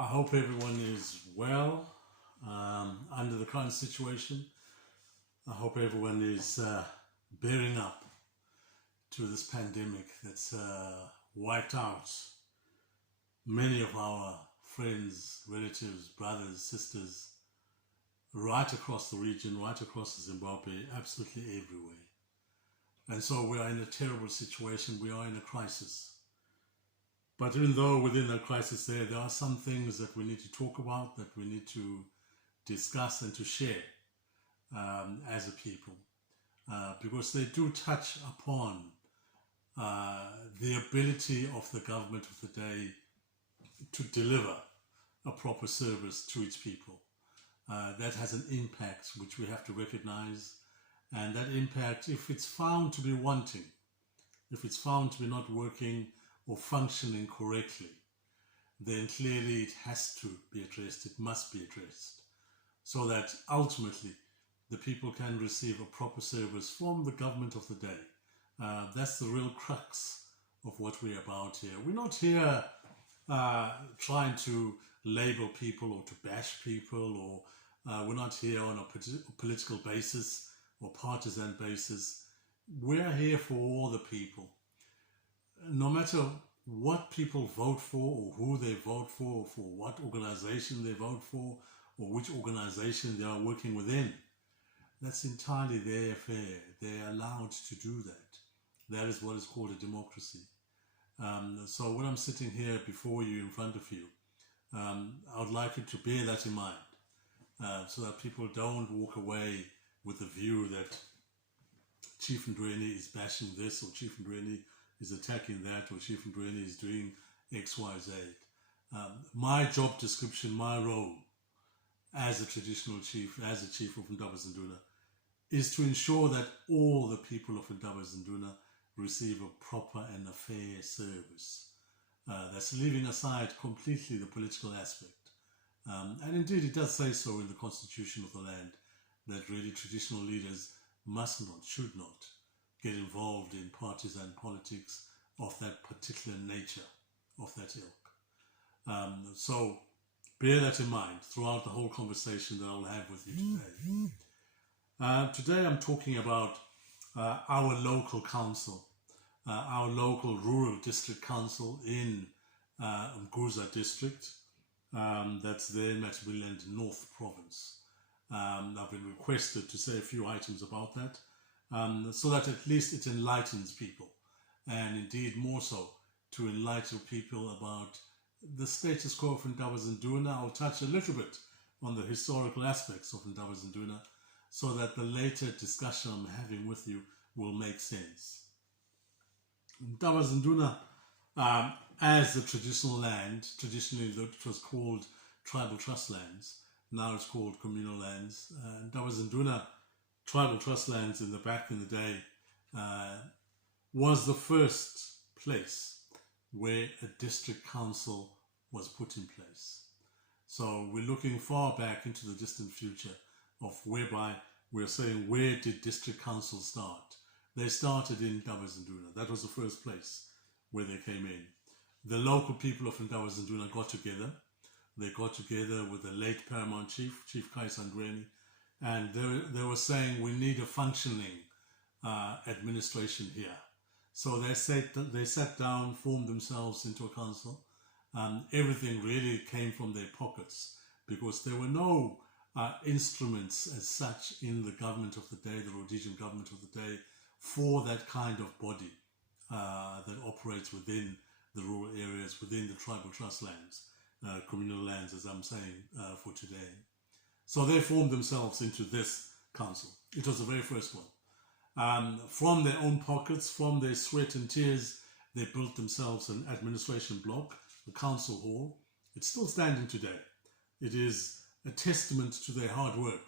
I hope everyone is well under the current situation. I hope everyone is bearing up to this pandemic that's wiped out many of our friends, relatives, brothers, sisters, right across the region, right across Zimbabwe, absolutely everywhere. And so we are in a terrible situation. We are in a crisis. But even though within that crisis there are some things that we need to talk about, that we need to discuss and to share as a people, because they do touch upon the ability of the government of the day to deliver a proper service to its people. That has an impact which we have to recognize, and that impact, if it's found to be wanting, if it's found to be not working or functioning correctly, then clearly it has to be addressed, it must be addressed, so that ultimately the people can receive a proper service from the government of the day. That's the real crux of what we're about here. We're not here trying to label people or to bash people, or we're not here on a political basis or partisan basis. We're here for all the people. No matter what people vote for, or who they vote for what organization they vote for, or which organization they are working within, that's entirely their affair. They're allowed to do that. That is what is called a democracy. So when I'm sitting here before you, in front of you, I would like you to bear that in mind, so that people don't walk away with the view that Chief Ndweni is bashing this, or Chief Ndweni is attacking that, or Chief Ndweni is doing X, Y, Z. My job description, my role as a traditional chief, as a chief of Ndabazinduna, is to ensure that all the people of Ndabazinduna receive a proper and a fair service. That's leaving aside completely the political aspect. And indeed it does say so in the constitution of the land, that really traditional leaders must not, should not get involved in partisan politics of that particular nature, of that ilk. So bear that in mind throughout the whole conversation that I'll have with you today. Today I'm talking about our local council, our local rural district council in Umguza district, that's there in Matabeleland North Province. I've been requested to say a few items about that, so that at least it enlightens people, and indeed more so to enlighten people about the status quo of Ndabazinduna. I'll touch a little bit on the historical aspects of Ndabazinduna, so that the later discussion I'm having with you will make sense. Ndabazinduna, as the traditional land, traditionally it was called tribal trust lands, now it's called communal lands. Ndabazinduna tribal trust lands in the day was the first place where a district council was put in place. So we're looking far back into the distant future of whereby we're saying, where did district councils start? They started in Ndabazinduna. That was the first place where they came in. The local people of Ndabazinduna got together. They got together with the late paramount chief, Chief Kaisa Ndweni, and they were saying, we need a functioning administration here. So they sat down, formed themselves into a council. Everything really came from their pockets, because there were no instruments as such in the government of the day, the Rhodesian government of the day, for that kind of body that operates within the rural areas, within the tribal trust lands, communal lands, as I'm saying for today. So they formed themselves into this council. It was the very first one. From their own pockets, from their sweat and tears, they built themselves an administration block, a council hall. It's still standing today. It is a testament to their hard work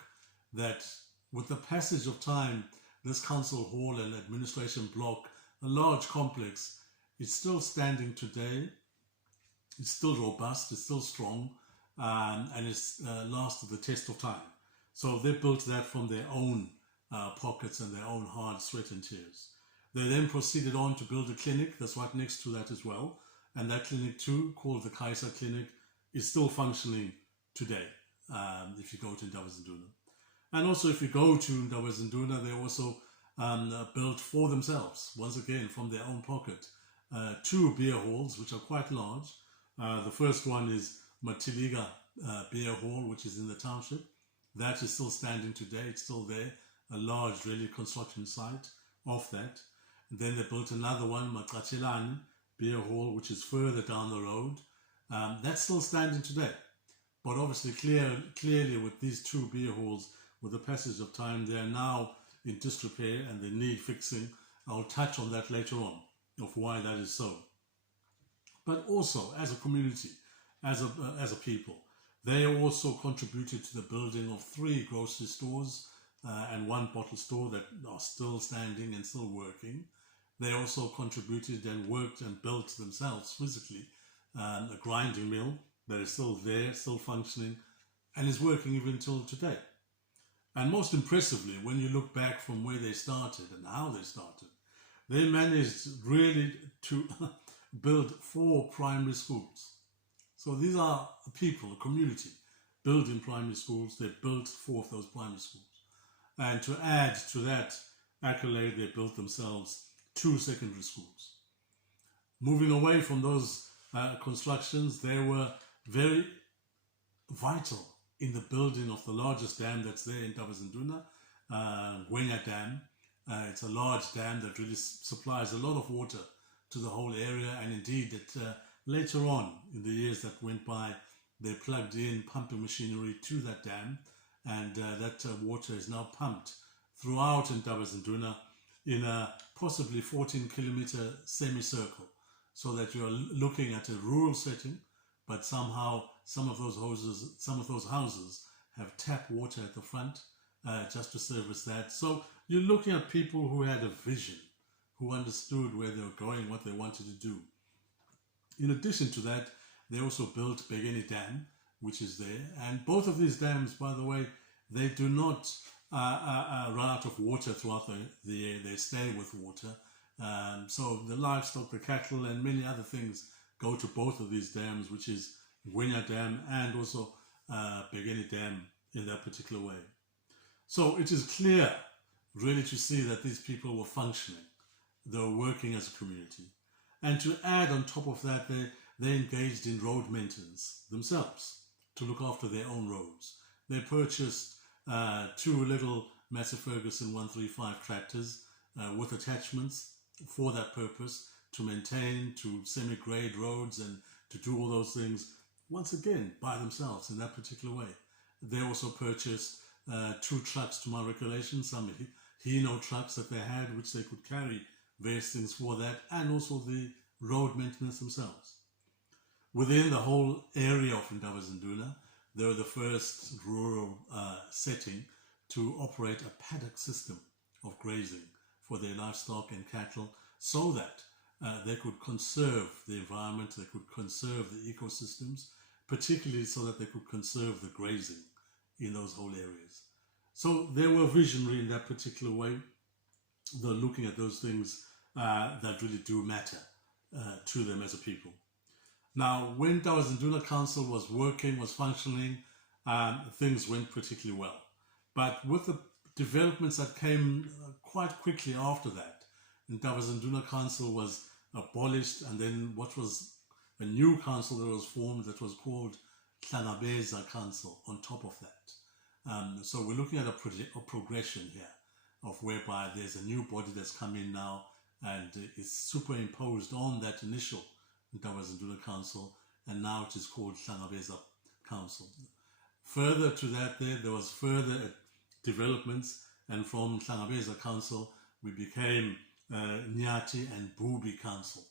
that with the passage of time, this council hall and administration block, a large complex, is still standing today. It's still robust, it's still strong, and it's lasted the test of time. So they built that from their own pockets and their own hard sweat and tears. They then proceeded on to build a clinic that's right next to that as well, and that clinic too, called the Kaisa Clinic, is still functioning today if you go to Ndaba Zinduna. And also if you go to Ndaba Zinduna, they also built for themselves, once again from their own pocket, 2 beer halls which are quite large. The first one is Matiliga Beer Hall, which is in the township. That is still standing today. It's still there, a large really construction site of that. And then they built another one, Makachelani Beer Hall, which is further down the road. That's still standing today. But obviously clearly with these 2 beer halls, with the passage of time, they are now in disrepair and they need fixing. I'll touch on that later on, of why that is so. But also, as a community, as a people, they also contributed to the building of 3 grocery stores and 1 bottle store that are still standing and still working. They also contributed and worked and built themselves physically a grinding mill that is still there, still functioning, and is working even till today. And most impressively, when you look back from where they started and how they started, they managed really to build 4 primary schools. So these are people, a community, building primary schools. They built 4 of those primary schools. And to add to that accolade, they built themselves 2 secondary schools. Moving away from those constructions, they were very vital in the building of the largest dam that's there in Ndaba Zinduna, Gwenya Dam. It's a large dam that really supplies a lot of water to the whole area, and indeed later on in the years that went by, they plugged in pumping machinery to that dam, and that water is now pumped throughout Ndaba Zinduna in a possibly 14-kilometer semicircle, so that you're looking at a rural setting, but somehow some of those houses have tap water at the front just to service that. So you're looking at people who had a vision, who understood where they were going, what they wanted to do. In addition to that, they also built Begeni Dam, which is there. And both of these dams, by the way, they do not run out of water throughout the year. They stay with water. So the livestock, the cattle, and many other things go to both of these dams, which is Gwenya Dam and also Begeni Dam in that particular way. So it is clear, really, to see that these people were functioning. They were working as a community. And to add on top of that, they engaged in road maintenance themselves to look after their own roads. They purchased 2 little Massey Ferguson 135 tractors with attachments for that purpose, to maintain, to semi-grade roads and to do all those things, once again, by themselves in that particular way. They also purchased 2 trucks, to my recollection, some Hino trucks that they had, which they could carry various things for that, and also the road maintenance themselves. Within the whole area of Ndaba Zinduna, they were the first rural setting to operate a paddock system of grazing for their livestock and cattle, so that they could conserve the environment, they could conserve the ecosystems, particularly so that they could conserve the grazing in those whole areas. So they were visionary in that particular way. They're looking at those things that really do matter to them as a people. Now, when Ndaba Zinduna Council was working, was functioning, things went particularly well. But with the developments that came quite quickly after that, Ndaba Zinduna Council was abolished, and then what was a new council that was formed that was called Hlangabeza Council on top of that. So we're looking at a progression here of whereby there's a new body that's come in now, and it's superimposed on that initial Ndaba Zinduna Council, and now it is called Hlangabeza Council. Further to that, there was further developments, and from Hlangabeza Council we became Nyati and Bubi Council.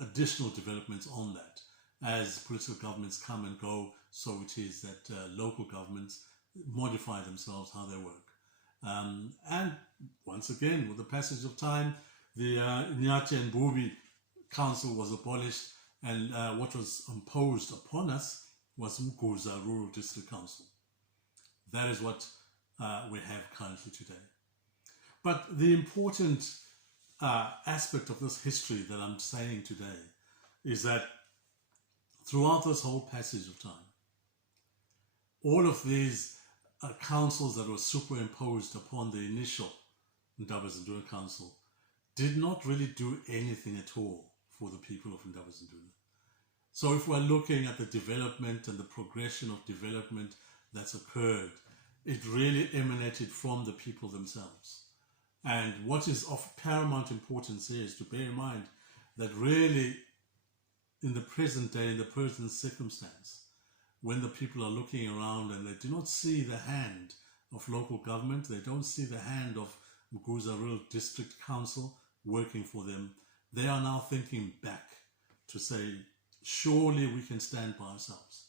Additional developments on that. As political governments come and go, so it is that local governments modify themselves how they work. And once again, with the passage of time, the Nyati and Bubi Council was abolished, and what was imposed upon us was Umguza Rural District Council. That is what we have currently today. But the important aspect of this history that I'm saying today is that throughout this whole passage of time. All of these councils that were superimposed upon the initial Ndaba Zinduna Council did not really do anything at all for the people of Ndaba Zinduna. So if we're looking at the development and the progression of development that's occurred, it really emanated from the people themselves. And what is of paramount importance here is to bear in mind that really in the present day, in the present circumstance, when the people are looking around and they do not see the hand of local government, they don't see the hand of Umguza Rural District Council working for them, they are now thinking back to say, surely we can stand by ourselves.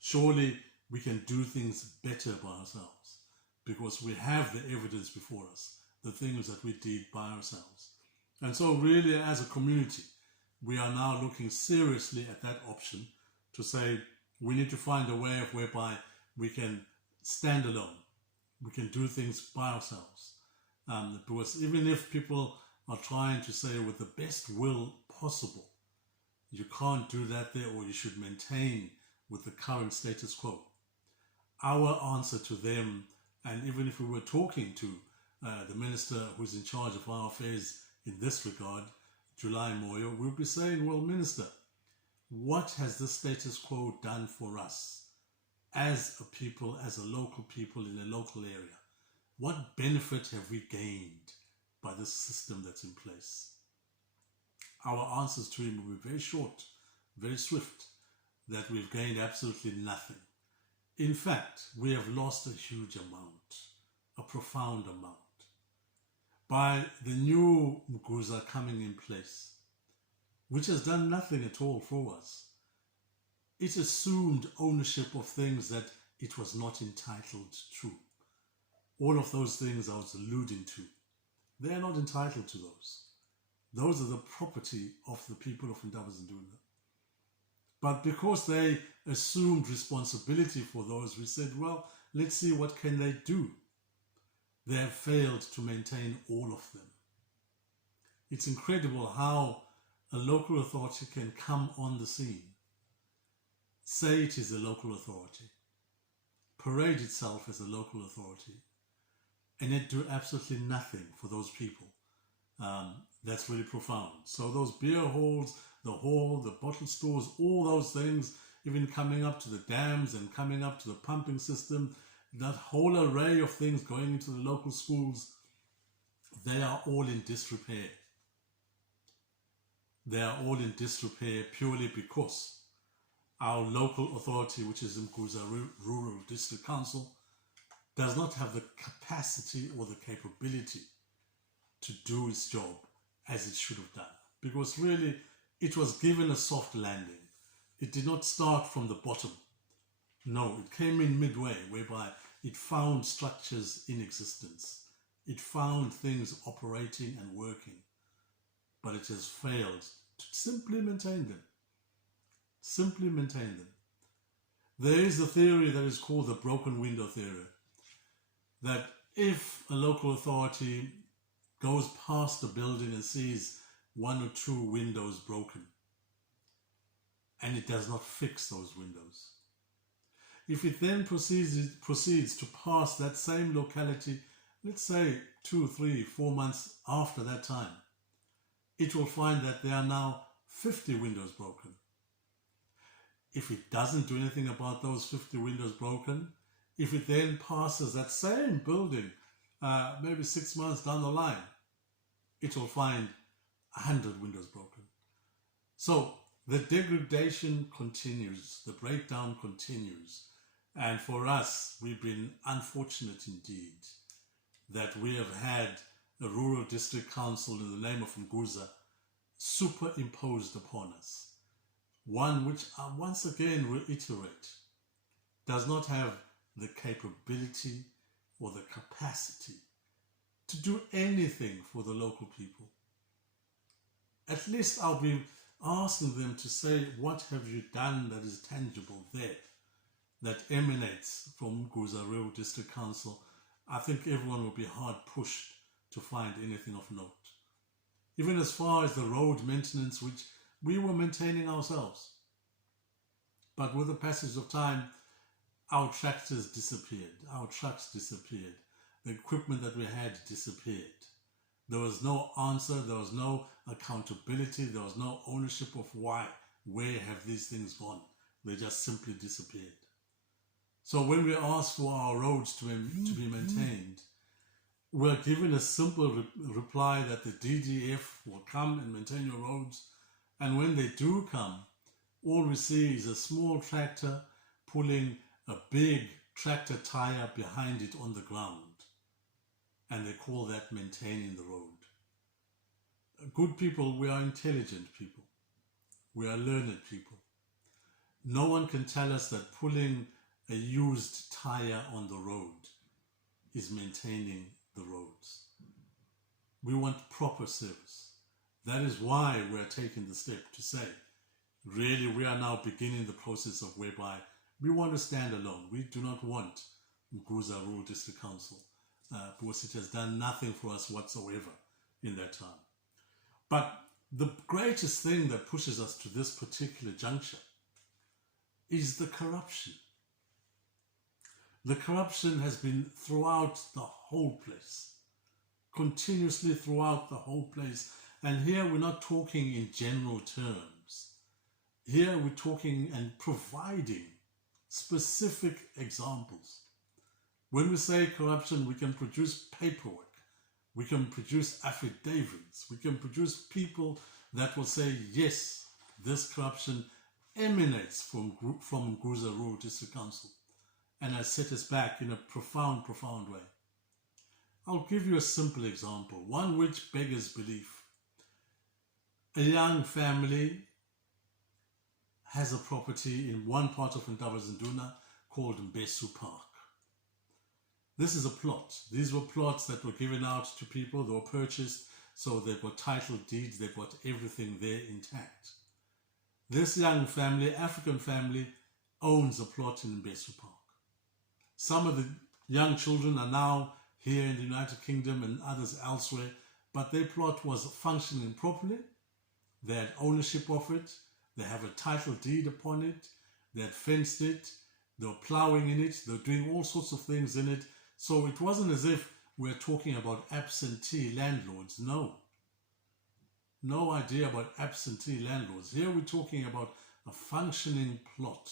Surely we can do things better by ourselves because we have the evidence before us, the things that we did by ourselves. And so really as a community, we are now looking seriously at that option to say we need to find a way of whereby we can stand alone. We can do things by ourselves. Because even if people are trying to say with the best will possible, you can't do that there, or you should maintain with the current status quo. Our answer to them, and even if we were talking to the minister who's in charge of our affairs in this regard, July Moyo, we'll be saying, well, Minister, what has the status quo done for us as a people, as a local people in a local area? What benefit have we gained by this system that's in place? Our answers to him will be very short, very swift, that we've gained absolutely nothing. In fact, we have lost a huge amount, a profound amount. By the new Umguza coming in place, which has done nothing at all for us, it assumed ownership of things that it was not entitled to. All of those things I was alluding to, they are not entitled to those. Those are the property of the people of Ndaba Zinduna. But because they assumed responsibility for those, we said, well, let's see what can they do. They have failed to maintain all of them. It's incredible how a local authority can come on the scene, say it is a local authority, parade itself as a local authority, and yet do absolutely nothing for those people. That's really profound. So those beer halls, the hall, the bottle stores, all those things, even coming up to the dams and coming up to the pumping system, that whole array of things going into the local schools, they are all in disrepair. They are all in disrepair purely because our local authority, which is Umguza Rural District Council, does not have the capacity or the capability to do its job as it should have done. Because really, it was given a soft landing. It did not start from the bottom. No, it came in midway, whereby it found structures in existence. It found things operating and working. But it has failed to simply maintain them. Simply maintain them. There is a theory that is called the broken window theory. That if a local authority goes past a building and sees one or two windows broken, and it does not fix those windows, if it then proceeds to pass that same locality, let's say 2, 3, 4 months after that time, it will find that there are now 50 windows broken. If it doesn't do anything about those 50 windows broken, if it then passes that same building, maybe 6 months down the line, it will find 100 windows broken. So the degradation continues, the breakdown continues. And for us, we've been unfortunate indeed that we have had a rural district council in the name of Umguza superimposed upon us. One which, I once again reiterate, does not have the capability or the capacity to do anything for the local people. At least I'll be asking them to say, what have you done that is tangible there, that emanates from Umguza Rural District Council? I think everyone will be hard pushed to find anything of note. Even as far as the road maintenance, which we were maintaining ourselves. But with the passage of time, our tractors disappeared, our trucks disappeared, the equipment that we had disappeared. There was no answer, there was no accountability, there was no ownership of why, where have these things gone. They just simply disappeared. So when we ask for our roads to be maintained, we're given a simple reply that the DDF will come and maintain your roads. And when they do come, all we see is a small tractor pulling a big tractor tire behind it on the ground. And they call that maintaining the road. Good people, we are intelligent people. We are learned people. No one can tell us that pulling a used tire on the road is maintaining the roads. We want proper service. That is why we are taking the step to say, really, we are now beginning the process of whereby we want to stand alone. We do not want Umguza Rural District Council because it has done nothing for us whatsoever in that time. But the greatest thing that pushes us to this particular juncture is the corruption. The corruption has been throughout the whole place, continuously throughout the whole place. And here we're not talking in general terms. Here we're talking and providing specific examples. When we say corruption, we can produce paperwork, we can produce affidavits, we can produce people that will say, yes, this corruption emanates from Umguza Rural District Council and has set us back in a profound way. I'll give you a simple example, one which beggars belief. A young family has a property in one part of Ndabazinduna called Mbesu Park. This is a plot. These were plots that were given out to people, they were purchased, so they've got title deeds, they've got everything there intact. This young family, African family, owns a plot in Mbesu Park. Some of the young children are now here in the United Kingdom and others elsewhere, but their plot was functioning properly. They had ownership of it, they have a title deed upon it, they had fenced it, they were ploughing in it, they were doing all sorts of things in it. So it wasn't as if we're talking about absentee landlords. No idea about absentee landlords. Here we're talking about a functioning plot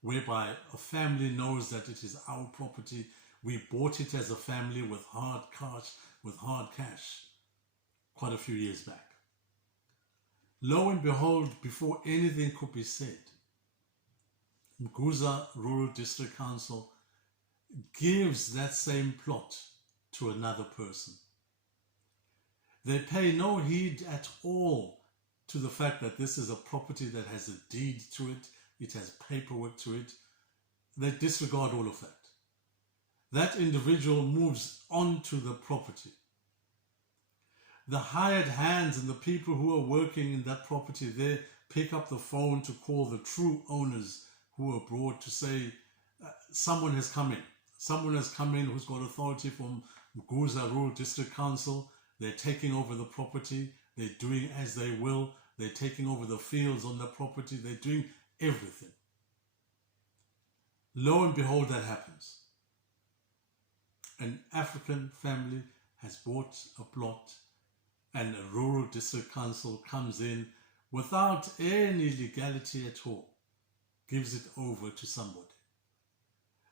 whereby a family knows that it is our property. We bought it as a family with hard cash quite a few years back. Lo and behold, before anything could be said, Umguza Rural District Council gives that same plot to another person. They pay no heed at all to the fact that this is a property that has a deed to it, it has paperwork to it. They disregard all of that. That individual moves on to the property. The hired hands and the people who are working in that property there pick up the phone to call the true owners who are brought to say, someone has come in. Someone has come in who's got authority from Umguza Rural District Council. They're taking over the property. They're doing as they will. They're taking over the fields on the property. They're doing everything. Lo and behold, that happens. An African family has bought a plot and a rural district council comes in without any legality at all, gives it over to somebody.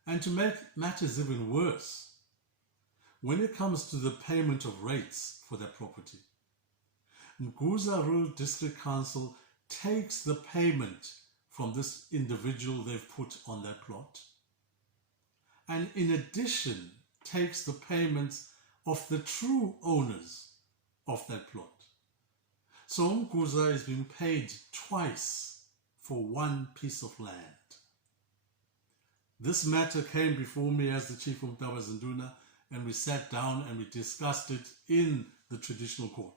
And to make matters even worse, when it comes to the payment of rates for that property, Umguza Rural District Council takes the payment from this individual they've put on that plot, and in addition takes the payments of the true owners of that plot. So Umguza is being paid twice for one piece of land. This matter came before me as the Chief of Ndabazinduna, and we sat down and we discussed it in the traditional court.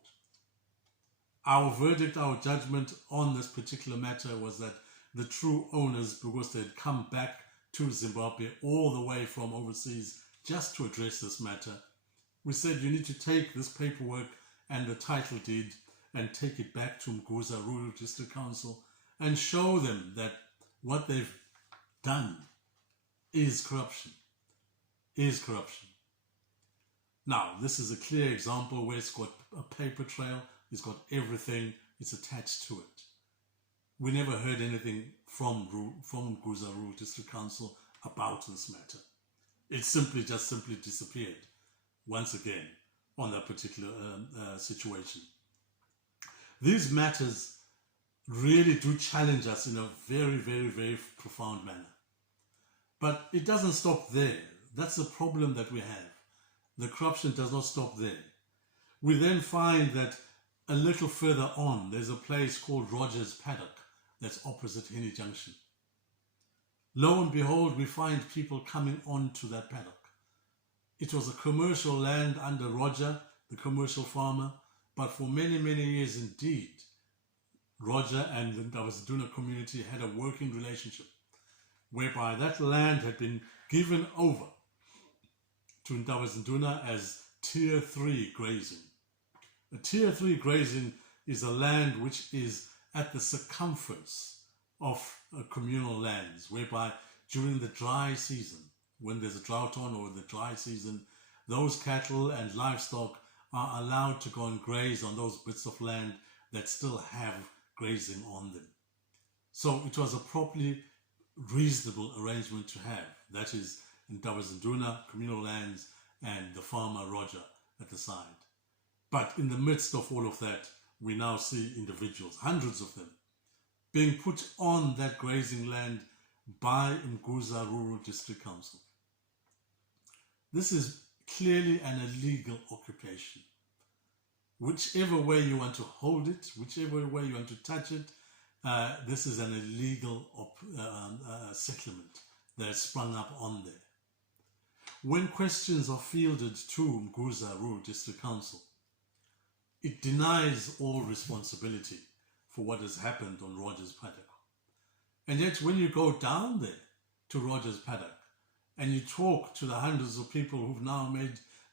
Our verdict, our judgment on this particular matter was that the true owners, because they'd come back to Zimbabwe all the way from overseas just to address this matter, we said you need to take this paperwork and the title deed and take it back to Umguza Rural District Council and show them that what they've done is corruption, Now, this is a clear example where it's got a paper trail, it's got everything, it's attached to it. We never heard anything from Umguza Rural District Council about this matter. It simply disappeared once again on that particular situation. These matters really do challenge us in a very, very, very profound manner. But it doesn't stop there. That's the problem that we have. The corruption does not stop there. We then find that a little further on, there's a place called Rogers Paddock that's opposite Henny Junction. Lo and behold, we find people coming onto that paddock. It was a commercial land under Roger, the commercial farmer, but for many, many years indeed, Roger and the Ndabazinduna community had a working relationship whereby that land had been given over to Ndabazinduna as Tier 3 grazing. A Tier 3 grazing is a land which is at the circumference of communal lands, whereby during the dry season, when there's a drought on or the dry season, those cattle and livestock are allowed to go and graze on those bits of land that still have grazing on them. So it was a properly reasonable arrangement to have. That is in Ndabazinduna, communal lands, and the farmer Roger at the side. But in the midst of all of that, we now see individuals, hundreds of them, being put on that grazing land by Umguza Rural District Council. This is clearly an illegal occupation. Whichever way you want to hold it, whichever way you want to touch it, this is an illegal settlement that has sprung up on there. When questions are fielded to Umguza Rural District Council, it denies all responsibility for what has happened on Rogers Paddock. And yet when you go down there to Rogers Paddock and you talk to the hundreds of people who've now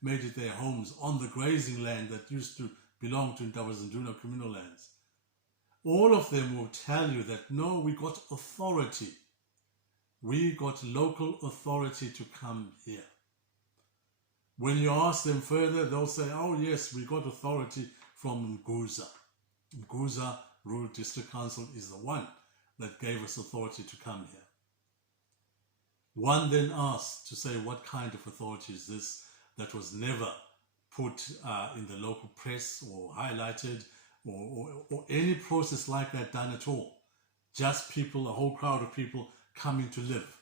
made it their homes on the grazing land that used to belong to Ndabazinduna communal lands, all of them will tell you that no, we got authority. We got local authority to come here. When you ask them further, they'll say, oh yes, we got authority from Umguza. Umguza Rural District Council is the one that gave us authority to come here. One then asked to say, what kind of authority is this that was never put in the local press or highlighted or any process like that done at all? Just people, a whole crowd of people coming to live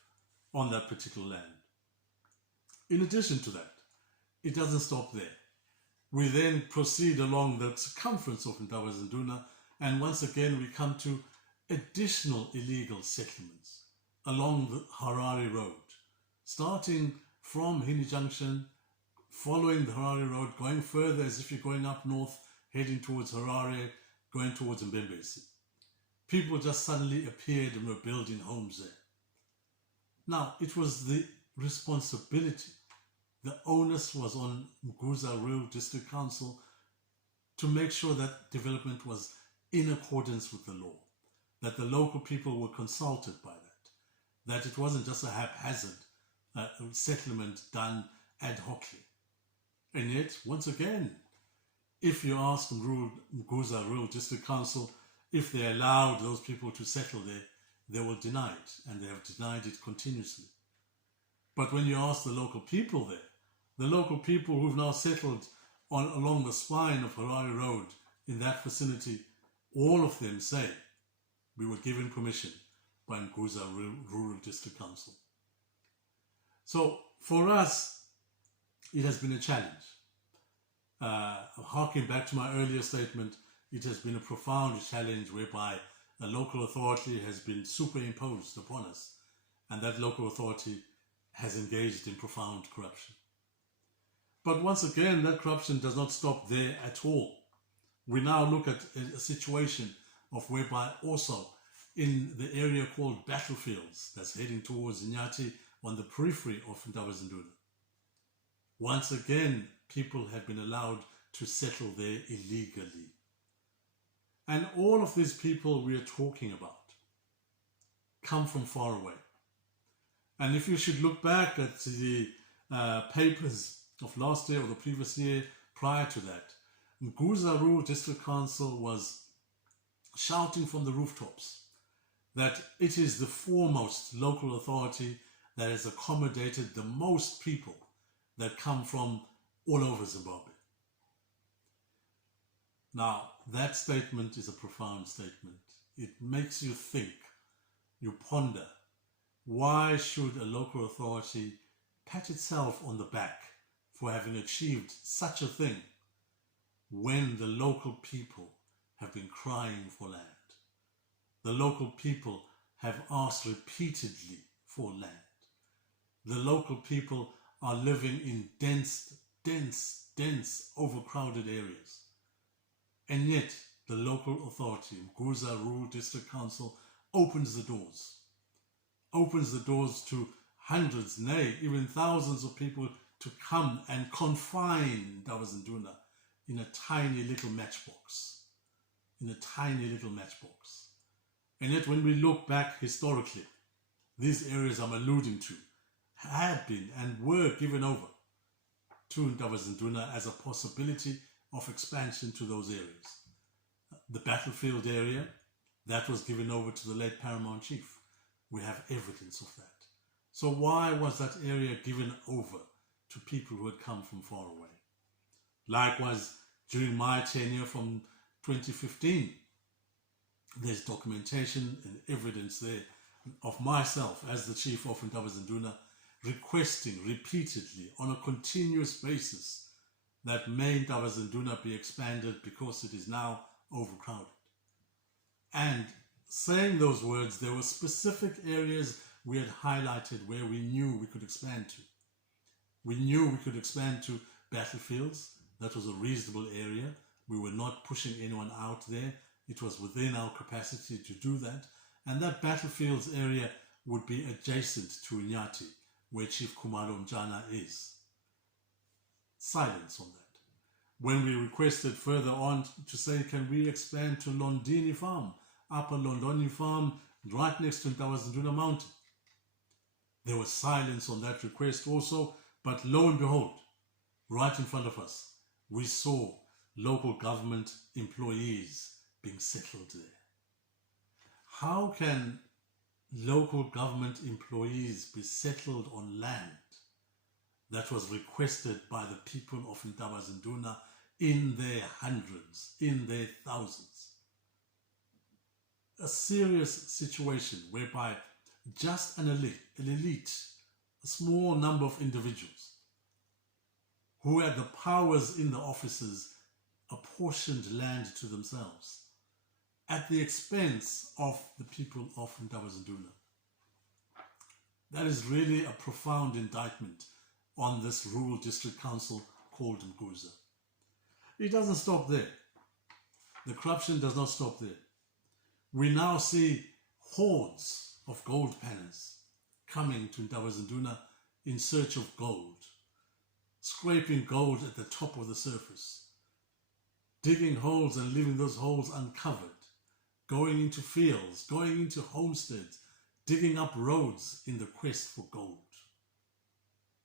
on that particular land. In addition to that, it doesn't stop there. We then proceed along the circumference of Ndabazinduna, and once again we come to additional illegal settlements along the Harare Road, starting from Henny Junction, following the Harare Road, going further as if you're going up north, heading towards Harare, going towards Mbembesi. People just suddenly appeared and were building homes there. Now, it was the responsibility, the onus was on Umguza Rural District Council to make sure that development was in accordance with the law, that the local people were consulted by that it wasn't just a haphazard settlement done ad hocly. And yet, once again, if you ask Umguza Rural District Council if they allowed those people to settle there, they will deny it, and they have denied it continuously. But when you ask the local people there, the local people who've now settled along the spine of Harare Road in that vicinity, all of them say, we were given permission by Umguza Rural District Council. So for us, it has been a challenge. Harking back to my earlier statement, it has been a profound challenge whereby a local authority has been superimposed upon us, and that local authority has engaged in profound corruption. But once again, that corruption does not stop there at all. We now look at a situation of whereby also in the area called Battlefields, that's heading towards Inyati on the periphery of Ndabazinduna. Once again, people have been allowed to settle there illegally. And all of these people we are talking about, come from far away. And if you should look back at the papers of last year or the previous year prior to that, Umguza Rural District Council was shouting from the rooftops that it is the foremost local authority that has accommodated the most people that come from all over Zimbabwe. Now, that statement is a profound statement. It makes you think, you ponder, why should a local authority pat itself on the back for having achieved such a thing when the local people have been crying for land? The local people have asked repeatedly for land. The local people are living in dense, overcrowded areas. And yet, the local authority, Umguza Rural District Council, opens the doors to hundreds, nay, even thousands of people to come and confine Ndabazinduna in a tiny little matchbox. And yet, when we look back historically, these areas I'm alluding to had been and were given over to Ndabazinduna as a possibility of expansion to those areas. The battlefield area, that was given over to the late Paramount Chief. We have evidence of that. So why was that area given over to people who had come from far away? Likewise, during my tenure from 2015, there's documentation and evidence there of myself as the Chief of Ndabazinduna requesting repeatedly on a continuous basis that may Ndabazinduna be expanded because it is now overcrowded. And saying those words, there were specific areas we had highlighted where we knew we could expand to. We knew we could expand to battlefields. That was a reasonable area. We were not pushing anyone out there. It was within our capacity to do that. And that battlefields area would be adjacent to Inyati, where Chief Khumalo Mjana is. Silence on that. When we requested further on to say, can we expand to Londini Farm, Upper Londoni Farm, right next to Ndabazinduna Mountain? There was silence on that request also, but lo and behold, right in front of us, we saw local government employees being settled there. How can local government employees be settled on land that was requested by the people of Ndabazinduna in their hundreds, in their thousands? A serious situation whereby just an elite, a small number of individuals who had the powers in the offices apportioned land to themselves at the expense of the people of Ndabazinduna. That is really a profound indictment on this rural district council called Umguza. It doesn't stop there. The corruption does not stop there. We now see hordes of gold panners coming to Ndabazinduna in search of gold, scraping gold at the top of the surface, digging holes and leaving those holes uncovered, going into fields, going into homesteads, digging up roads in the quest for gold.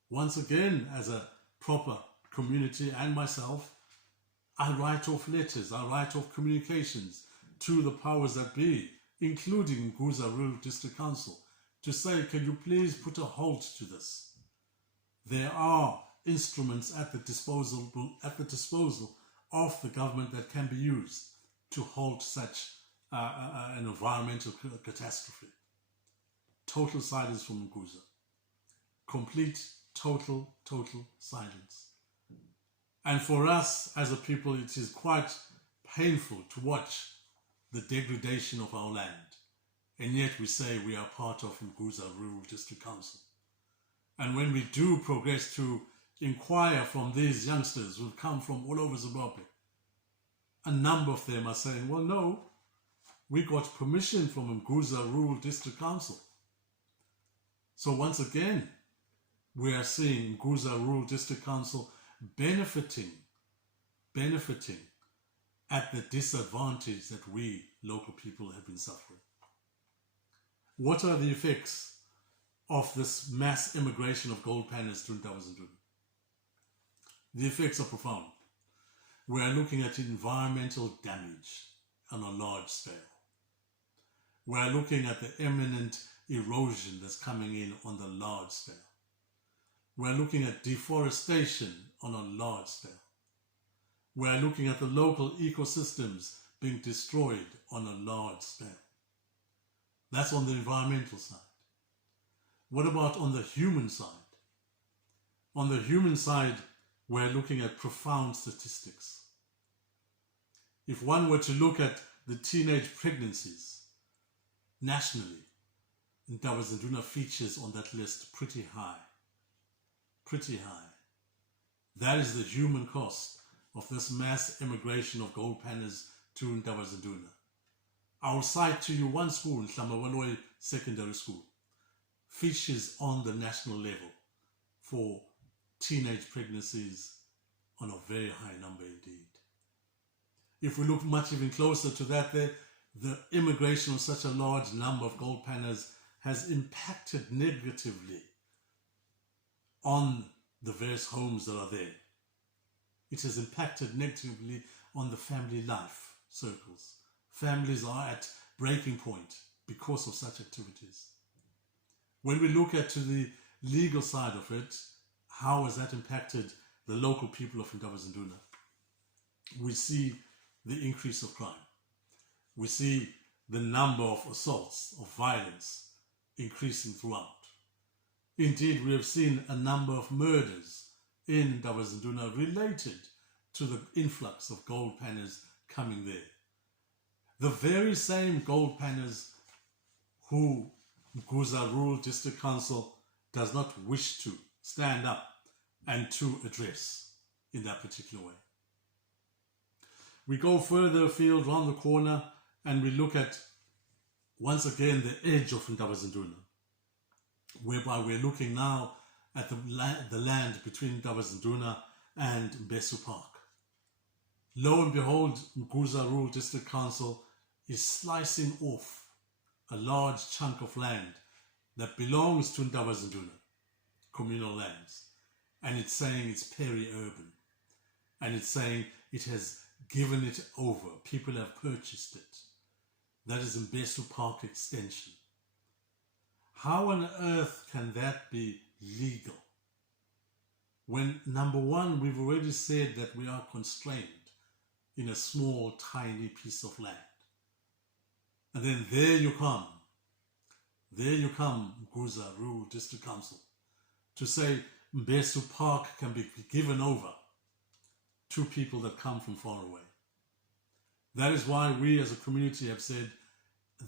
Once again, as a proper community and myself, I write off letters, I write off communications to the powers that be, including Umguza Rural District Council, to say, can you please put a halt to this? There are instruments at the disposal of the government that can be used to halt such an environmental catastrophe. Total silence from Umguza. Complete, total silence. And for us as a people, it is quite painful to watch the degradation of our land. And yet we say we are part of Umguza Rural District Council. And when we do progress to inquire from these youngsters who come from all over Zimbabwe, a number of them are saying, well, no, we got permission from Umguza Rural District Council. So once again, we are seeing Umguza Rural District Council benefiting at the disadvantage that we local people have been suffering. What are the effects of this mass immigration of gold panners to Ndabazinduna? The effects are profound. We are looking at environmental damage on a large scale. We are looking at the imminent erosion that's coming in on the large scale. We are looking at deforestation on a large scale. We are looking at the local ecosystems being destroyed on a large scale. That's on the environmental side. What about on the human side? On the human side, we're looking at profound statistics. If one were to look at the teenage pregnancies nationally, Ndabazinduna features on that list pretty high. Pretty high. That is the human cost of this mass immigration of gold panners to Ndabazinduna. I'll cite to you one school, Nhlamawaloi Secondary School, features on the national level for teenage pregnancies on a very high number indeed. If we look much even closer to that, the immigration of such a large number of gold panners has impacted negatively on the various homes that are there. It has impacted negatively on the family life circles. Families are at breaking point because of such activities. When we look at to the legal side of it, how has that impacted the local people of Ndabazinduna? We see the increase of crime. We see the number of assaults, of violence increasing throughout. Indeed, we have seen a number of murders in Ndabazinduna related to the influx of gold panners coming there. The very same gold panners who Umguza Rural District Council does not wish to stand up and to address in that particular way. We go further afield, round the corner, and we look at, once again, the edge of Ndabazinduna, whereby we're looking now at the land between Ndabazinduna and Mbesu Park. Lo and behold, Umguza Rural District Council is slicing off a large chunk of land that belongs to Ndabazinduna, communal lands, and it's saying it's peri-urban, and it's saying it has given it over. People have purchased it. That is Mbesu Park extension. How on earth can that be legal? When, number one, we've already said that we are constrained in a small, tiny piece of land. And then there you come, Umguza Rural District Council, to say Mbesu Park can be given over to people that come from far away. That is why we as a community have said,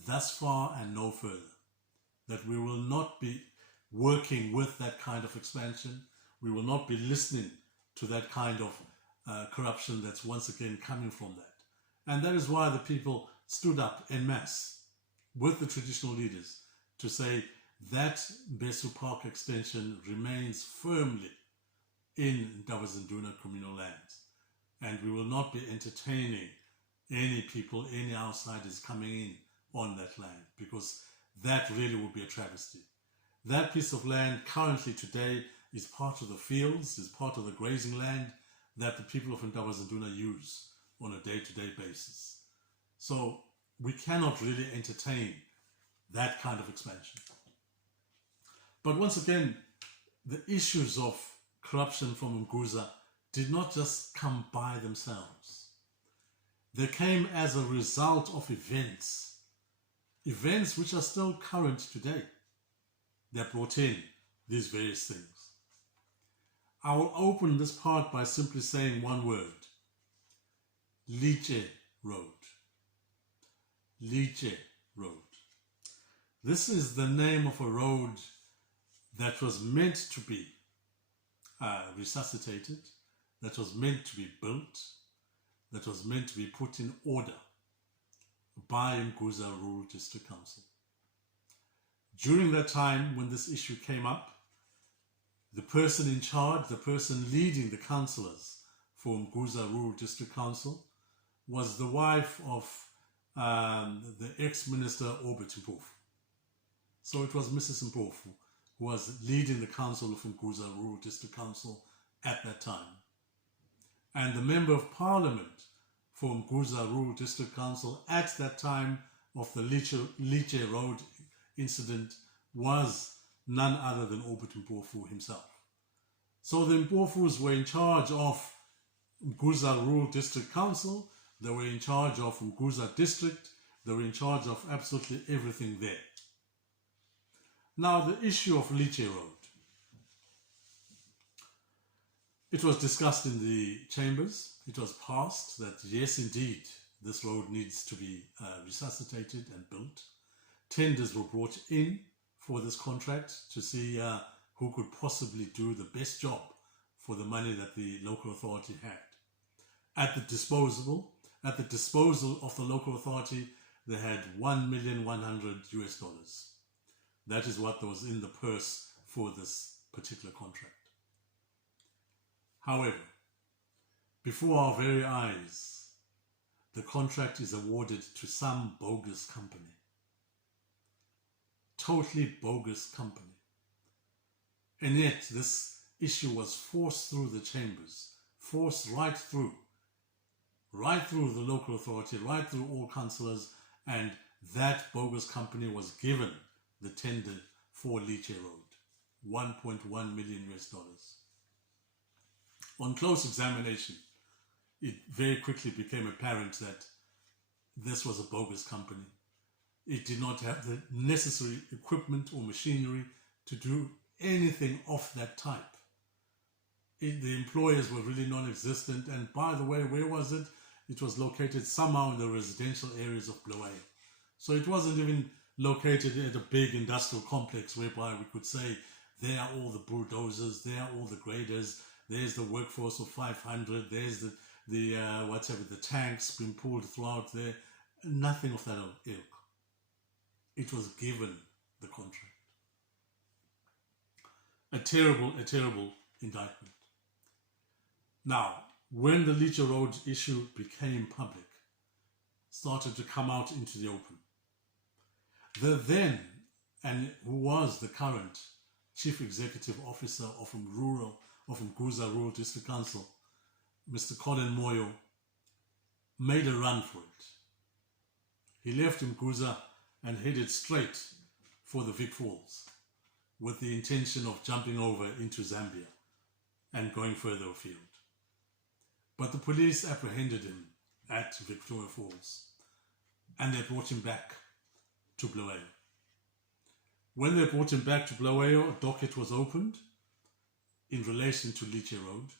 thus far and no further, that we will not be working with that kind of expansion. We will not be listening to that kind of corruption that's once again coming from that. And that is why the people stood up en masse with the traditional leaders to say that Mbesu Park extension remains firmly in Ndabazinduna communal lands. And we will not be entertaining any people, any outsiders coming in on that land, because that really would be a travesty. That piece of land currently today is part of the fields, is part of the grazing land that the people of Ndabazinduna use on a day-to-day basis. So we cannot really entertain that kind of expansion. But once again, the issues of corruption from Umguza did not just come by themselves. They came as a result of events which are still current today, that brought in these various things. I will open this part by simply saying one word: Liche Road. Liche Road. This is the name of a road that was meant to be resuscitated, that was meant to be built, that was meant to be put in order by Umguza Rural District Council. During that time when this issue came up, the person in charge, the person leading the councillors for Umguza Rural District Council was the wife of the ex-minister Orbit Mpofu. So it was Mrs. Mpofu who was leading the council of Umguza Rural District Council at that time. And the Member of Parliament for Umguza Rural District Council at that time of the Liche Road incident was none other than Obert Mpofu himself. So the Mpofus were in charge of Umguza Rural District Council, they were in charge of Umguza District, they were in charge of absolutely everything there. Now the issue of Liche Road. It was discussed in the chambers. It was passed that yes, indeed, this road needs to be resuscitated and built. Tenders were brought in for this contract to see who could possibly do the best job for the money that the local authority had. At the disposal of the local authority, they had $1,100,000. That is what was in the purse for this particular contract. However, before our very eyes, the contract is awarded to some bogus company. Totally bogus company. And yet this issue was forced through the chambers, forced right through the local authority, right through all councillors, and that bogus company was given the tender for Liche Road, $1.1 million. On close examination, it very quickly became apparent that this was a bogus company. It did not have the necessary equipment or machinery to do anything of that type. The employers were really non-existent, and by the way, where was it? It was located somehow in the residential areas of Bulawayo. So it wasn't even located at a big industrial complex whereby we could say, there are all the bulldozers, there are all the graders, there's the workforce of 500, there's the tanks being pulled throughout there. Nothing of that ilk. It was given the contract. A terrible indictment. Now, when the Liche Road issue became public, started to come out into the open, the then, and who was the current Chief Executive Officer of Umguza Rural District Council, Mr. Colin Moyo, made a run for it. He left Umguza and headed straight for the Vic Falls with the intention of jumping over into Zambia and going further afield. But the police apprehended him at Victoria Falls and they brought him back to Bulawayo. When they brought him back to Bulawayo, a docket was opened in relation to Liche Road,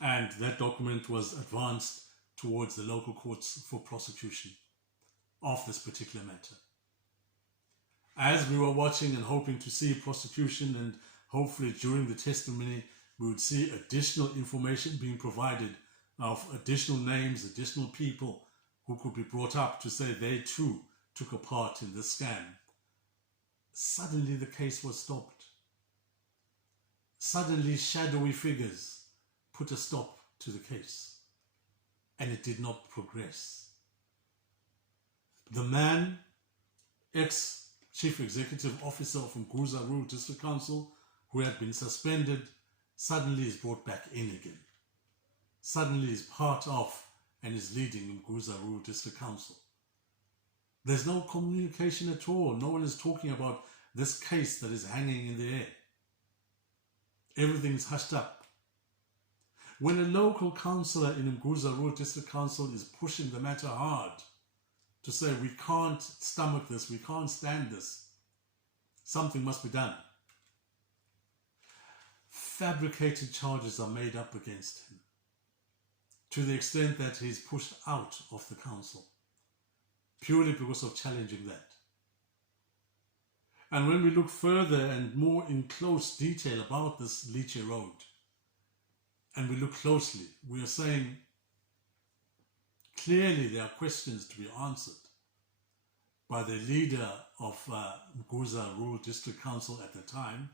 and that document was advanced towards the local courts for prosecution of this particular matter. As we were watching and hoping to see prosecution, and hopefully during the testimony we would see additional information being provided of additional names, additional people who could be brought up to say they too took a part in this scam. Suddenly the case was stopped. Suddenly shadowy figures put a stop to the case, and it did not progress. The man, ex-Chief Executive Officer of Umguza Rural District Council, who had been suspended, suddenly is brought back in again. Suddenly is part of and is leading Umguza Rural District Council. There's no communication at all. No one is talking about this case that is hanging in the air. Everything is hushed up. When a local councillor in Umguza Rural District Council is pushing the matter hard to say we can't stomach this, we can't stand this, something must be done, fabricated charges are made up against him to the extent that he's pushed out of the council purely because of challenging that. And when we look further and more in close detail about this Liche Road, and we look closely, we are saying clearly there are questions to be answered by the leader of Umguza Rural District Council at the time,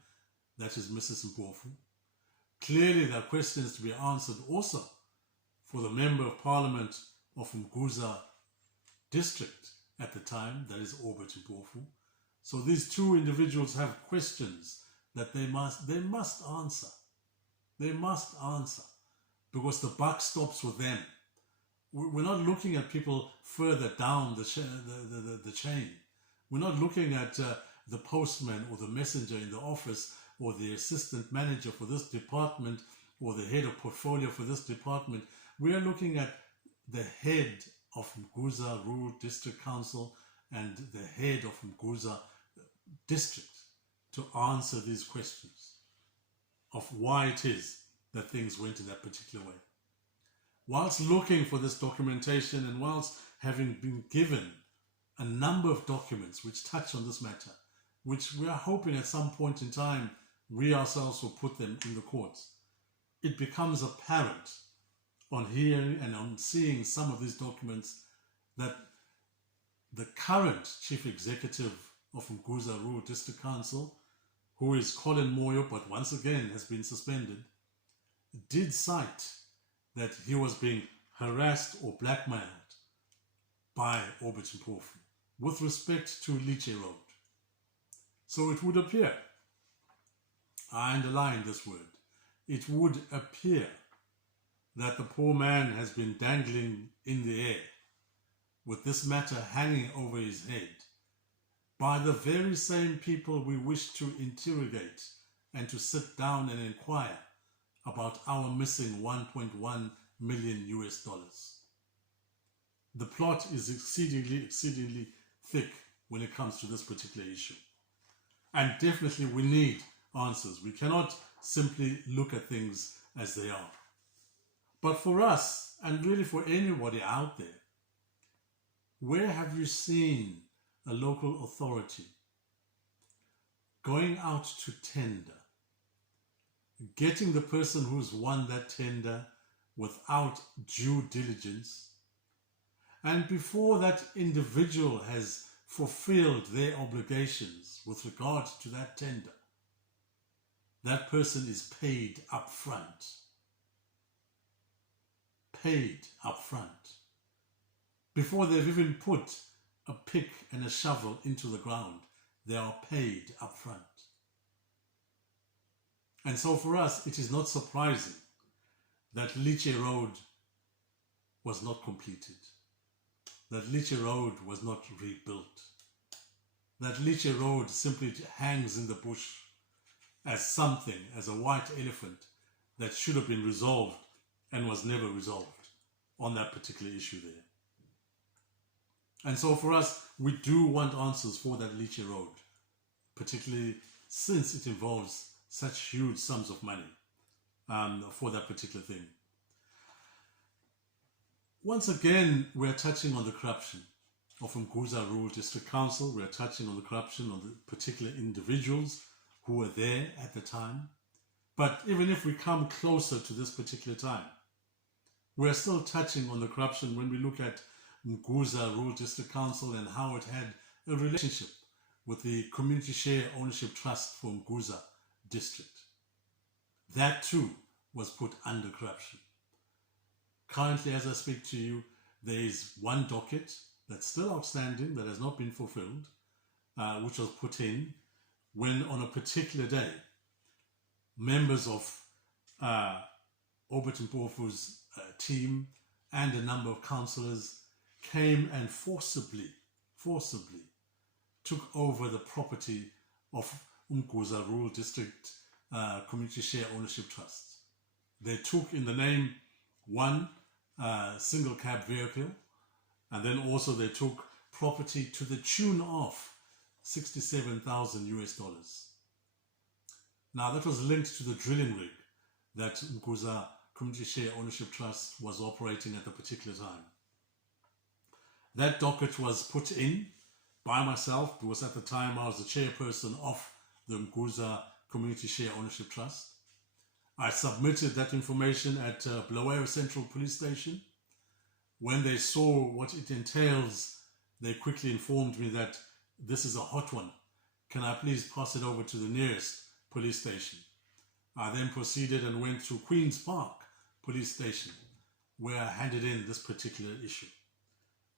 that is Mrs. Mpofu. Clearly there are questions to be answered also for the Member of Parliament of Umguza District at the time, that is Obert Mpofu. So these two individuals have questions that they must answer. They must answer, because the buck stops with them. We're not looking at people further down the chain. We're not looking at the postman or the messenger in the office or the assistant manager for this department or the head of portfolio for this department. We are looking at the head of Umguza Rural District Council and the head of Umguza District to answer these questions of why it is that things went in that particular way. Whilst looking for this documentation and whilst having been given a number of documents which touch on this matter, which we are hoping at some point in time we ourselves will put them in the courts, it becomes apparent on hearing and on seeing some of these documents that the current chief executive of Umguza Rural District Council, who is Colin Moyo, but once again has been suspended, did cite that he was being harassed or blackmailed by Orbit Mpofu with respect to Liche Road. So it would appear, I underline this word, it would appear that the poor man has been dangling in the air with this matter hanging over his head by the very same people we wish to interrogate and to sit down and inquire about our missing $1.1 million US. The plot is exceedingly thick when it comes to this particular issue. And definitely we need answers. We cannot simply look at things as they are. But for us, and really for anybody out there, where have you seen a local authority going out to tender, getting the person who's won that tender without due diligence, and before that individual has fulfilled their obligations with regard to that tender, that person is paid up front. Paid up front. Before they've even put a pick and a shovel into the ground, they are paid up front. And so for us, it is not surprising that Liche Road was not completed, that Liche Road was not rebuilt, that Liche Road simply hangs in the bush as something, as a white elephant that should have been resolved and was never resolved on that particular issue there. And so for us, we do want answers for that Liche Road, particularly since it involves such huge sums of money for that particular thing. Once again, we're touching on the corruption of Umguza Rural District Council. We're touching on the corruption of the particular individuals who were there at the time. But even if we come closer to this particular time, we're still touching on the corruption when we look at Umguza Rural District Council and how it had a relationship with the Community Share Ownership Trust for Umguza District. That too was put under corruption. Currently, as I speak to you, there is one docket that's still outstanding that has not been fulfilled, which was put in when on a particular day, members of Orbit Mpofu's team and a number of councillors came and forcibly took over the property of Umguza Rural District Community Share Ownership Trust. They took in the name one single cab vehicle, and then also they took property to the tune of $67,000 US. Now that was linked to the drilling rig that Umguza Community Share Ownership Trust was operating at the particular time. That docket was put in by myself because at the time I was the chairperson of the Umguza Community Share Ownership Trust. I submitted that information at Bulawayo Central Police Station. When they saw what it entails, they quickly informed me that this is a hot one. Can I please pass it over to the nearest police station? I then proceeded and went to Queen's Park Police Station, where I handed in this particular issue.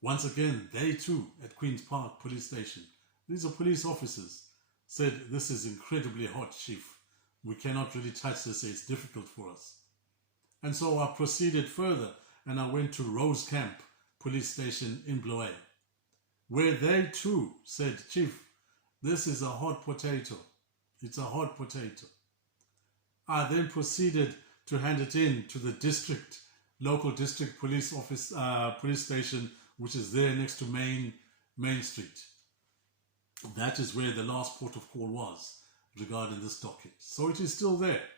Once again, they too, at Queen's Park Police Station, these are police officers, said, "This is incredibly hot, Chief. We cannot really touch this, it's difficult for us." And so I proceeded further and I went to Rose Camp police station in Bloemfontein, where they too said, "Chief, this is a hot potato. It's a hot potato." I then proceeded to hand it in to the local district police office, police station, which is there next to Main Street. That is where the last port of call was regarding this docket. So it is still there.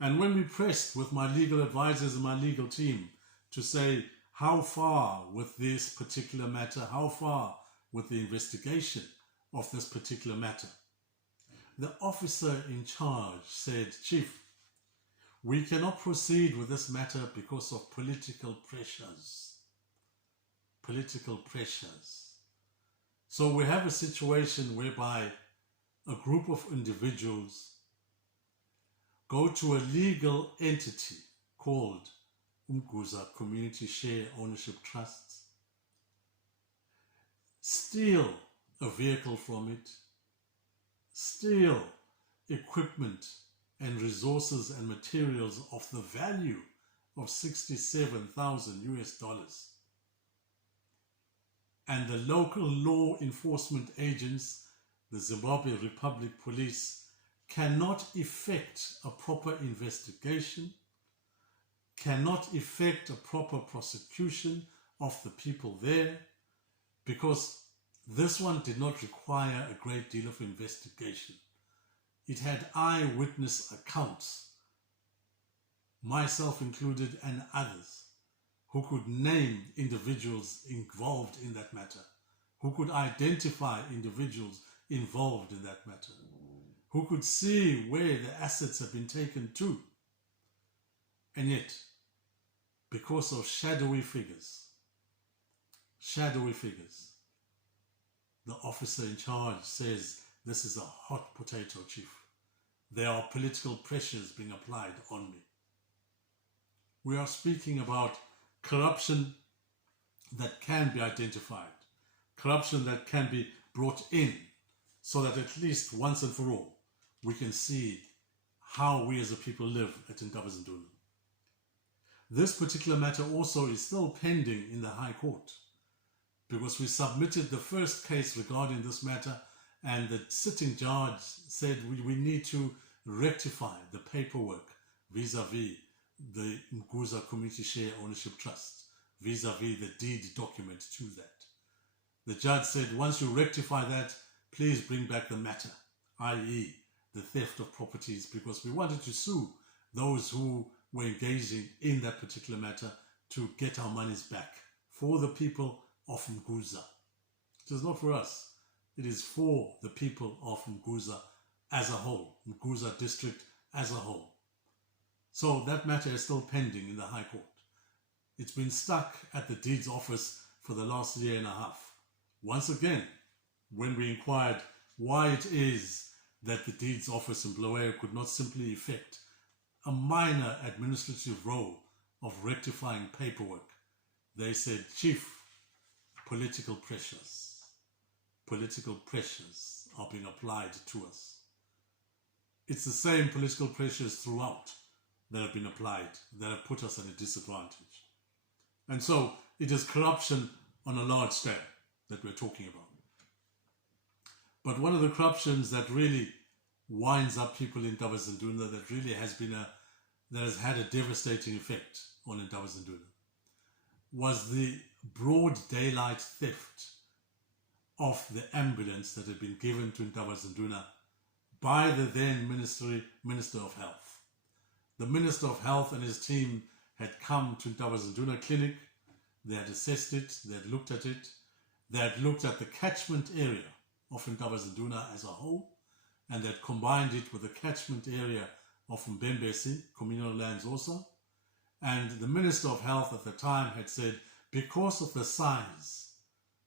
And when we pressed with my legal advisors and my legal team to say how far with this particular matter, how far with the investigation of this particular matter, the officer in charge said, "Chief, we cannot proceed with this matter because of political pressures." Political pressures. So we have a situation whereby a group of individuals go to a legal entity called Umguza Community Share Ownership Trusts, steal a vehicle from it, steal equipment and resources and materials of the value of $67,000. And the local law enforcement agents, the Zimbabwe Republic Police, cannot effect a proper investigation, cannot effect a proper prosecution of the people there, because this one did not require a great deal of investigation. It had eyewitness accounts, myself included and others, who could name individuals involved in that matter, who could identify individuals involved in that matter, who could see where the assets have been taken to. And yet, because of shadowy figures, the officer in charge says, "This is a hot potato, Chief. There are political pressures being applied on me." We are speaking about corruption that can be identified, corruption that can be brought in, so that at least once and for all, we can see how we as a people live at Ndabazinduna. This particular matter also is still pending in the High Court, because we submitted the first case regarding this matter, and the sitting judge said we need to rectify the paperwork vis-a-vis the Umguza Community Share Ownership Trust, vis-a-vis the deed document to that. The judge said, once you rectify that, please bring back the matter, i.e. the theft of properties, because we wanted to sue those who were engaging in that particular matter to get our monies back for the people of Umguza. It is not for us. It is for the people of Umguza as a whole, Umguza district as a whole. So that matter is still pending in the High Court. It's been stuck at the deeds office for the last year and a half. Once again, when we inquired why it is that the deeds office in Bloemfontein could not simply effect a minor administrative role of rectifying paperwork, they said, "Chief, political pressures are being applied to us." It's the same political pressures throughout that have been applied, that have put us at a disadvantage. And so it is corruption on a large scale that we're talking about. But one of the corruptions that really winds up people in Ndabazinduna, that really has had a devastating effect on Ndabazinduna, was the broad daylight theft of the ambulance that had been given to Ndabazinduna by the then Minister of Health. The Minister of Health and his team had come to Ndabazinduna Clinic. They had assessed it, they had looked at it, they had looked at the catchment area of Ndabazinduna as a whole, and they had combined it with the catchment area of Mbembesi, communal lands also. And the Minister of Health at the time had said, because of the size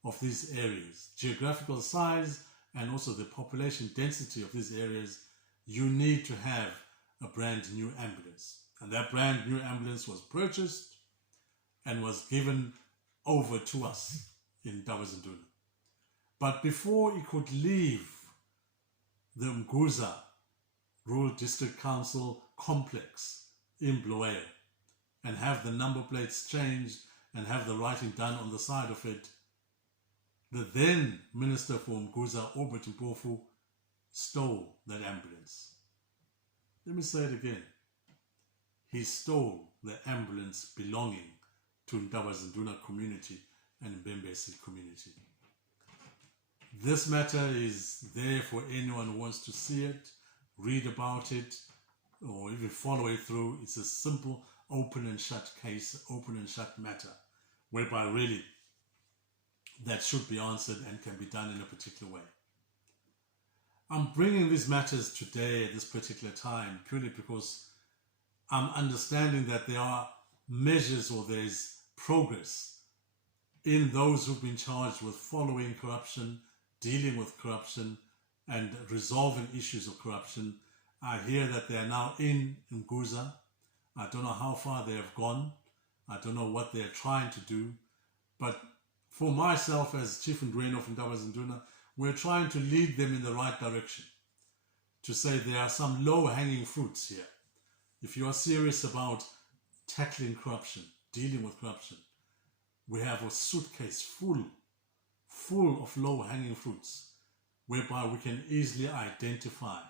of these areas, geographical size, and also the population density of these areas, you need to have a brand new ambulance. And that brand new ambulance was purchased and was given over to us in Ndabazinduna. But before he could leave the Umguza Rural District Council complex in Bulawayo and have the number plates changed and have the writing done on the side of it, the then Minister for Umguza, Obert Mpofu, stole that ambulance. Let me say it again. He stole the ambulance belonging to Ndabazinduna community and Mbembesi community. This matter is there for anyone who wants to see it, read about it, or even follow it through. It's a simple open and shut case, open and shut matter, whereby really that should be answered and can be done in a particular way. I'm bringing these matters today at this particular time purely because I'm understanding that there are measures or there's progress in those who've been charged with following corruption, dealing with corruption, and resolving issues of corruption. I hear that they are now in Umguza. I don't know how far they have gone. I don't know what they're trying to do. But for myself as Chief Ndwenu of Ndabazinduna, we're trying to lead them in the right direction. To say there are some low-hanging fruits here. If you are serious about tackling corruption, dealing with corruption, we have a suitcase full of low-hanging fruits whereby we can easily identify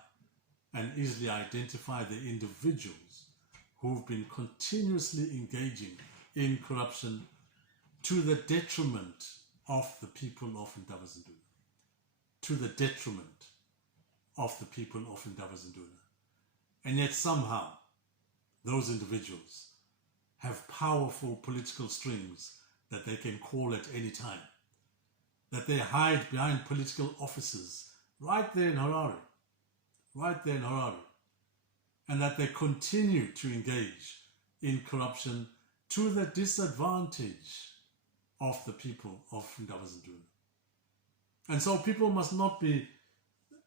the individuals who've been continuously engaging in corruption to the detriment of the people of Ndabazinduna. To the detriment of the people of Ndabazinduna. And yet somehow those individuals have powerful political strings that they can call at any time. That they hide behind political offices right there in Harare. And that they continue to engage in corruption to the disadvantage of the people of Ndabazinduna. And so people must not be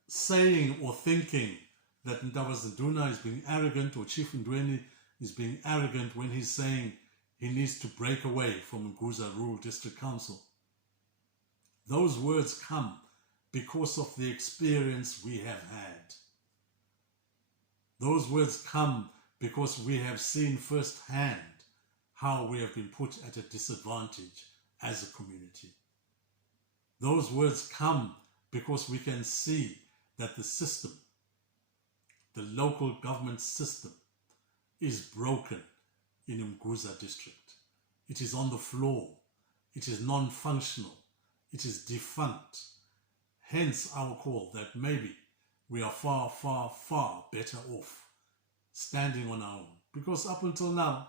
saying or thinking that Ndabazinduna is being arrogant or Chief Ndwenu is being arrogant when he's saying he needs to break away from Umguza Rural District Council. Those words come because of the experience we have had. Those words come because we have seen firsthand how we have been put at a disadvantage as a community. Those words come because we can see that the system, the local government system, is broken in Umguza district. It is on the floor. It is non-functional. It is defunct. Hence our call that maybe we are far, far, far better off standing on our own. Because up until now,